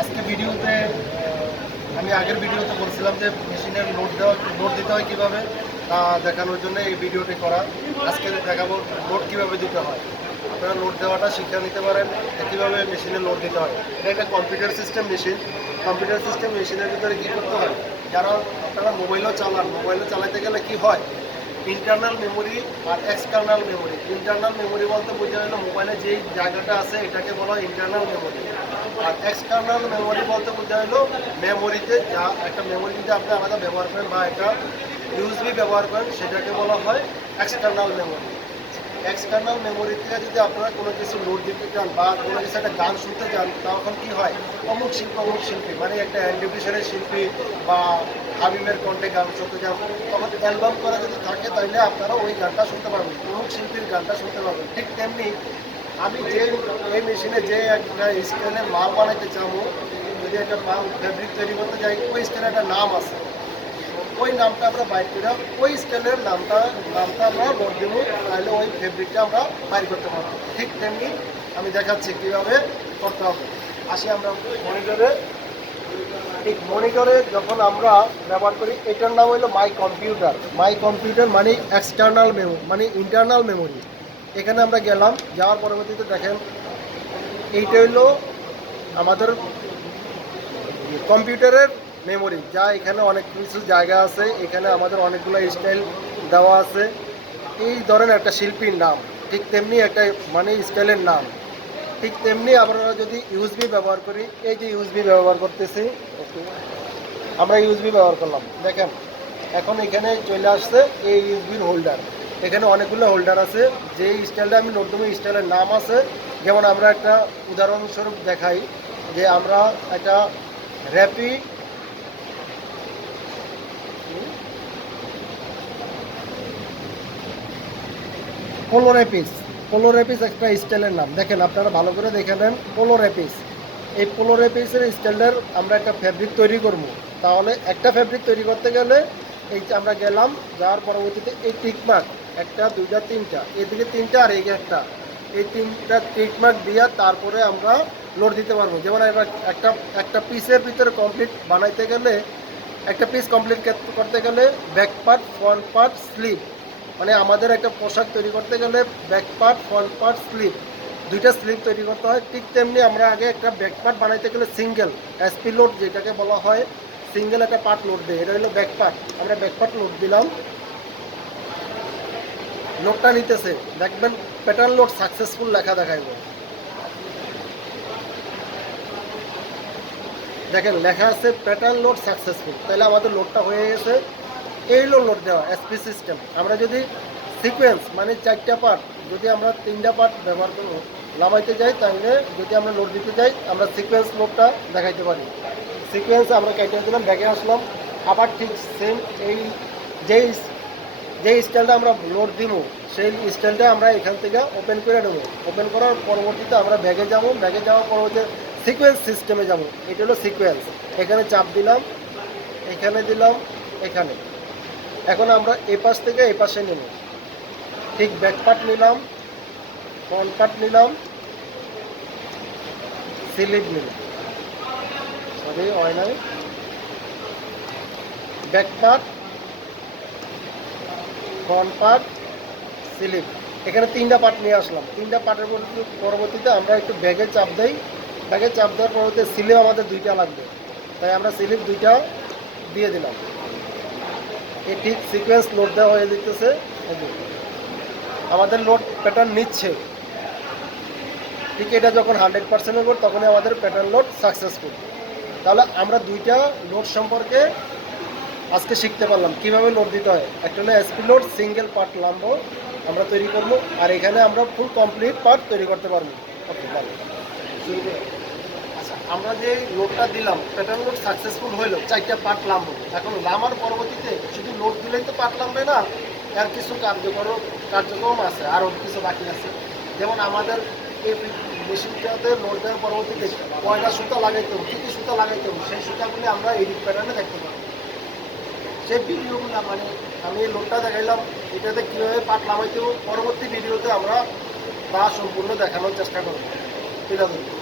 আজকে ভিডিওতে, আমি আগের ভিডিওতে বলছিলাম যে মেশিনের লোড দেওয়া লোড দিতে হয় কীভাবে, তা দেখানোর জন্য এই ভিডিওটি করা। আজকে দেখাবো লোড কীভাবে দিতে হয়। আপনারা লোড দেওয়াটা শিক্ষা নিতে পারেন কীভাবে মেশিনে লোড দিতে হয়। এটা একটা computer system machine computer system মেশিনের ভিতরে কী করতে হয়? যারা আপনারা মোবাইলও চালান মোবাইলও চালাতে গেলে কি হয়? ইন্টারনাল মেমোরি আর এক্সটার্নাল মেমোরি ইন্টারনাল মেমোরি বলতে বোঝা গেল মোবাইলে যেই জায়গাটা আছে, এটাকে বলা হয় ইন্টারনাল মেমোরি আর এক্সটার্নাল মেমোরি বলতে বোঝা গেল মেমোরিতে যা একটা মেমোরি যদি আপনি আলাদা ব্যবহার করেন বা একটা ইউজবি ব্যবহার করেন, সেটাকে বলা হয় এক্সটার্নাল মেমোরি এক্সটার্নাল মেমোরি থেকে যদি আপনারা কোনো কিছু লোড দিতে চান বা কোনো কিছু একটা গান শুনতে চান, তখন কি হয়? অমুক শিল্পী অমুক শিল্পী মানে একটা অ্যান্ডিভিশনের শিল্পী বা হাবিবের কণ্ঠে গান শুনতে চান, তখন অ্যালবাম করা যদি থাকে, তাহলে আপনারা ওই গানটা শুনতে পারবেন। অমুক শিল্পীর গানটা শুনতে পারবেন। ঠিক তেমনি আমি যে এই মেশিনে যে একটা স্কেলের মাল বানাইতে চাবো, যদি একটা মাল ফেব্রিক তৈরি করতে যাই, ওই স্কেলের একটা নাম আছে। ওই নামটা আমরা বাইর করে ওই স্কেলের নামটা নামটা আমরা লোড দেবো। তাহলে ওই ফেব্রিকটা আমরা বাইর করতে পারব। ঠিক তেমনি আমি দেখাচ্ছি কীভাবে করতে হবে। আসি আমরা মনিটরে ঠিক মনিটরে যখন আমরা ব্যবহার করি, এটার নাম হলো মাই কম্পিউটার মাই কম্পিউটার মানে এক্সটার্নাল মেমোরি মানে ইন্টারনাল মেমোরি এখানে আমরা গেলাম, যাওয়ার পরবর্তীতে দেখেন, এইটা হলো আমাদের কম্পিউটারের মেমোরি, যা এখানে অনেক কিছু জায়গা আছে, এখানে আমাদের অনেকগুলো স্টাইল দেওয়া আছে। এই ধরনের একটা শিল্পীর নাম, ঠিক তেমনি একটা মানে স্টাইলের নাম। ঠিক তেমনি আমরা যদি ইউএসবি ব্যবহার করি, এই যে ইউএসবি ব্যবহার করতেছি, আমরা ইউএসবি ব্যবহার করলাম। দেখেন, এখন এখানে চলে আসছে এই ইউএসবির হোল্ডার এখানে অনেকগুলো হোল্ডার আছে, যে স্টাইলটা আমি দেবো স্টাইলের নাম আছে, যেমন আমরা একটা উদাহরণস্বরূপ দেখাই, যে আমরা একটা র্যাপি পোলোরেপিস পোলোরেপিস একটা স্টাইলের নাম। দেখেন, আপনারা ভালো করে দেখে নেন পোলোরেপিস এই পোলোরেপিসের স্টাইলের আমরা একটা ফ্যাব্রিক তৈরি করব। তাহলে একটা ফ্যাব্রিক তৈরি করতে গেলে এই যে আমরা গেলাম, যাওয়ার পরবর্তীতে এই টিকমার্ক একটা, দুইটা, তিনটা, এদিকে তিনটা আর এই একটা। এই তিনটা টিকমার্ক দিয়ে তারপরে আমরা লোড দিতে পারব। যেমন এবার একটা একটা পিসের ভিতরে কমপ্লিট বানাইতে গেলে, একটা পিস কমপ্লিট করতে গেলে back part front part slip মানে আমাদের একটা পোশাক তৈরি করতে গেলে back part front part slip দুইটা স্লিপ তৈরি করতে হয়। ঠিক তেমনি আমরা আগে একটা ব্যাক পার্ট বানাইতে গেলে সিঙ্গেল এসপি লোড যেটাকে বলা হয় সিঙ্গেল একটা পার্ট লোড দেয়। এটা হলো ব্যাক পার্ট আমরা ব্যাক পার্ট লোড দিলাম। লোডটা নিতেছে। দেখবেন প্যাটার্ন লোড সাকসেসফুল লেখা দেখাইব। দেখেন, লেখা আছে প্যাটার্ন লোড সাকসেসফুল তাহলে আমাদের লোডটা হয়ে গেছে। এই হলো লোড দেওয়া এসপি সিস্টেম আমরা যদি সিকোয়েন্স মানে চারটা পার্ট যদি আমরা তিনটা পার্ট ব্যবহার করব, নামাইতে যাই, তাহলে যদি আমরা লোড দিতে যাই, আমরা সিকোয়েন্স লোডটা দেখাইতে পারি। সিকোয়েন্স আমরা কেটে দিলাম, ব্যাগে আসলাম। আবার ঠিক সেম এই যেই যে স্টাইলটা আমরা লোড দিব, সেই স্টাইলটা আমরা এখান থেকে ওপেন করে নেব। ওপেন করার পরবর্তীতে আমরা ব্যাগে যাব। ব্যাগে যাওয়ার পরবর্তী সিকোয়েন্স সিস্টেমে যাব। এটা হলো সিকোয়েন্স এখানে চাপ দিলাম, এখানে দিলাম, এখানে। এখন আমরা এ পাশ থেকে এ পাশে নেব। ঠিক ব্যাক পার্ট নিলাম ফ্রন্ট পার্ট নিলাম স্লিপ নিলাম। সরি হয় নাই। Back part front part slip এখানে তিনটা পার্ট নিয়ে আসলাম। তিনটা পার্টের পরবর্তী- পরবর্তীতে আমরা একটু ব্যাগে চাপ দেই। ব্যাগে চাপ দেওয়ার পরবর্তীতে স্লিপ আমাদের দুইটা লাগবে। তাই আমরা স্লিপ দুইটা দিয়ে দিলাম। এই ঠিক সিকোয়েন্স লোড দেওয়া হয়ে যেতেছে আমাদের লোড প্যাটার্ন নিচ্ছে। ঠিক এটা যখন হান্ড্রেড পার্সেন্টের উপর, তখনই আমাদের প্যাটার্ন লোড সাকসেসফুল তাহলে আমরা দুইটা লোড সম্পর্কে আজকে শিখতে পারলাম। কীভাবে লোড দিতে হয়? একটা হলো এসপি লোড সিঙ্গেল পার্ট লাম্ব আমরা তৈরি করব। আর এখানে আমরা ফুল কমপ্লিট পার্ট তৈরি করতে পারব। ওকে ভালো আমরা যে লোডটা দিলাম প্যাটার্ন লোড সাকসেসফুল হইল। চারটা পার্ট লাম্বো এখন লামার পরবর্তীতে শুধু লোড দিলেই তো পার্ট লামবে না, এর কিছু কার্যকর কার্যক্রম আছে, আরও কিছু বাকি আছে। যেমন আমাদের এই মেশিনটাতে লোড দেওয়ার পরবর্তীতে কয়টা সুতা লাগাইতে হবে, কী কী সুতা লাগাইতে হবে, সেই সুতাগুলি আমরা এই প্যাটার্নে দেখতে পাবো। সেই ভিডিওগুলো মানে আমি এই লোডটা দেখাইলাম, এটাতে কীভাবে পাট নামাইতে হবে, পরবর্তী ভিডিওতে আমরা তা সম্পূর্ণ দেখানোর চেষ্টা করব। এটা দেখুন